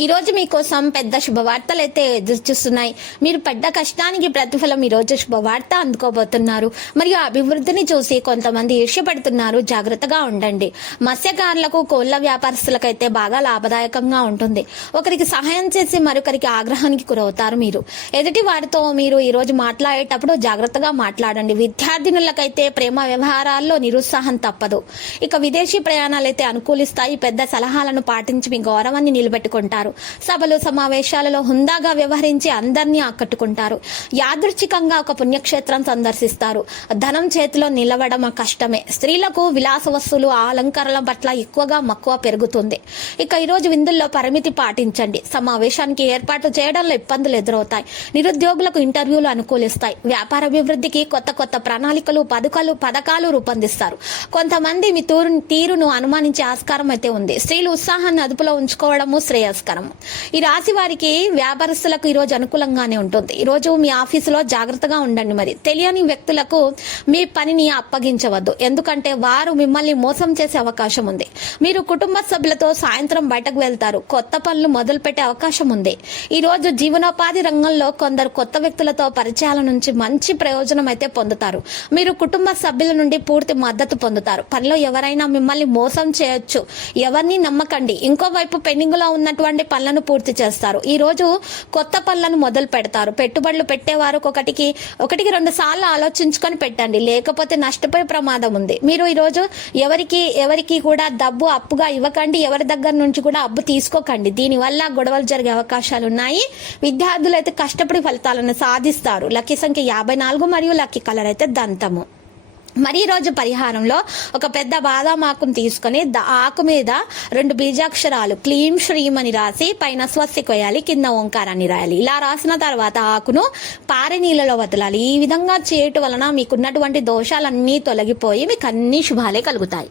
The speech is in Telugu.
ఈ రోజు మీకోసం పెద్ద శుభవార్తలు అయితే ఎదురు చూస్తున్నాయి. మీరు పెద్ద కష్టానికి ప్రతిఫలం ఈ రోజు శుభవార్త అందుకోబోతున్నారు. మరియు అభివృద్ధిని చూసి కొంతమంది ఈర్ష్యపడుతున్నారు. జాగ్రత్తగా ఉండండి. మత్స్యకారులకు కోళ్ళ వ్యాపారస్తులకైతే బాగా లాభదాయకంగా ఉంటుంది. ఒకరికి సహాయం చేసి మరొకరికి ఆగ్రహానికి గురవుతారు మీరు. ఎదుటి వారితో మీరు ఈ రోజు మాట్లాడేటప్పుడు జాగ్రత్తగా మాట్లాడండి. విద్యార్థినులకైతే ప్రేమ వ్యవహారాల్లో నిరుత్సాహం తప్పదు. ఇక విదేశీ ప్రయాణాలైతే అనుకూలిస్తాయి. పెద్ద సలహాలను పాటించి మీ గౌరవాన్ని నిలబెట్టుకుంటారు. సభలు సమావేశాలలో హుందాగా వ్యవహరించి అందరినీ ఆకట్టుకుంటారు. యాదృచ్ఛికంగా ఒక పుణ్యక్షేత్రం సందర్శిస్తారు. ధనం చేతిలో నిలవడం కష్టమే. స్త్రీలకు విలాస వస్తువులు అలంకరణల పట్ల ఎక్కువగా మక్కువ పెరుగుతుంది. ఇక ఈరోజు విందుల్లో పరిమితి పాటించండి. సమావేశానికి ఏర్పాటు చేయడంలో ఇబ్బందులు ఎదురవుతాయి. నిరుద్యోగులకు ఇంటర్వ్యూలు అనుకూలిస్తాయి. వ్యాపార అభివృద్ధికి కొత్త కొత్త ప్రణాళికలు పథకాలు పథకాలు రూపొందిస్తారు. కొంతమంది మీ తూరు తీరును అనుమానించే ఆస్కారం అయితే ఉంది. స్త్రీలు ఉత్సాహాన్ని అదుపులో ఉంచుకోవడము శ్రేయస్కరం. ఈ రాశి వారికి వ్యాపారస్తులకు ఈ రోజు అనుకూలంగానే ఉంటుంది. ఈ రోజు మీ ఆఫీసులో జాగ్రత్తగా ఉండండి మరి. తెలియని వ్యక్తులకు మీ పనిని అప్పగించవద్దు. ఎందుకంటే వారు మిమ్మల్ని మోసం చేసే అవకాశం ఉంది. మీరు కుటుంబ సభ్యులతో సాయంత్రం బయటకు వెళ్తారు. కొత్త పనులు మొదలు పెట్టే అవకాశం ఉంది. ఈ రోజు జీవనోపాధి రంగంలో కొందరు కొత్త వ్యక్తులతో పరిచయాల నుంచి మంచి ప్రయోజనం అయితే పొందుతారు. మీరు కుటుంబ సభ్యుల నుండి పూర్తి మద్దతు పొందుతారు. పనిలో ఎవరైనా మిమ్మల్ని మోసం చేయొచ్చు. ఎవరిని నమ్మకండి. ఇంకోవైపు పెండింగ్లో కొన్ని పనులను పూర్తి చేస్తారు. ఈ రోజు కొత్త పనులను మొదలు పెడతారు. పెట్టుబడులు పెట్టేవారు ఒకటికి ఒకటికి రెండు సార్లు ఆలోచించుకొని పెట్టండి. లేకపోతే నష్టపోయే ప్రమాదం ఉంది. మీరు ఈరోజు ఎవరికి ఎవరికి కూడా డబ్బు అప్పుగా ఇవ్వకండి. ఎవరి దగ్గర నుంచి కూడా అప్పు తీసుకోకండి. దీనివల్ల గొడవలు జరిగే అవకాశాలు ఉన్నాయి. విద్యార్థులు అయితే కష్టపడి ఫలితాలను సాధిస్తారు. లక్కీ సంఖ్య యాభై నాలుగు మరియు లక్కీ కలర్ అయితే దంతము. మరి ఈరోజు రోజు పరిహారంలో ఒక పెద్ద బాదాం ఆకును తీసుకొని ఆకు మీద రెండు బీజాక్షరాలు క్లీం శ్రీం అని రాసి పైన స్వస్తికి వేయాలి కింద ఓంకారాన్ని రాయాలి. ఇలా రాసిన తర్వాత ఆకును పారే నీళ్ళలో వదలాలి. ఈ విధంగా చేయటం వలన మీకున్నటువంటి దోషాలన్నీ తొలగిపోయి మీకు అన్ని శుభాలే కలుగుతాయి.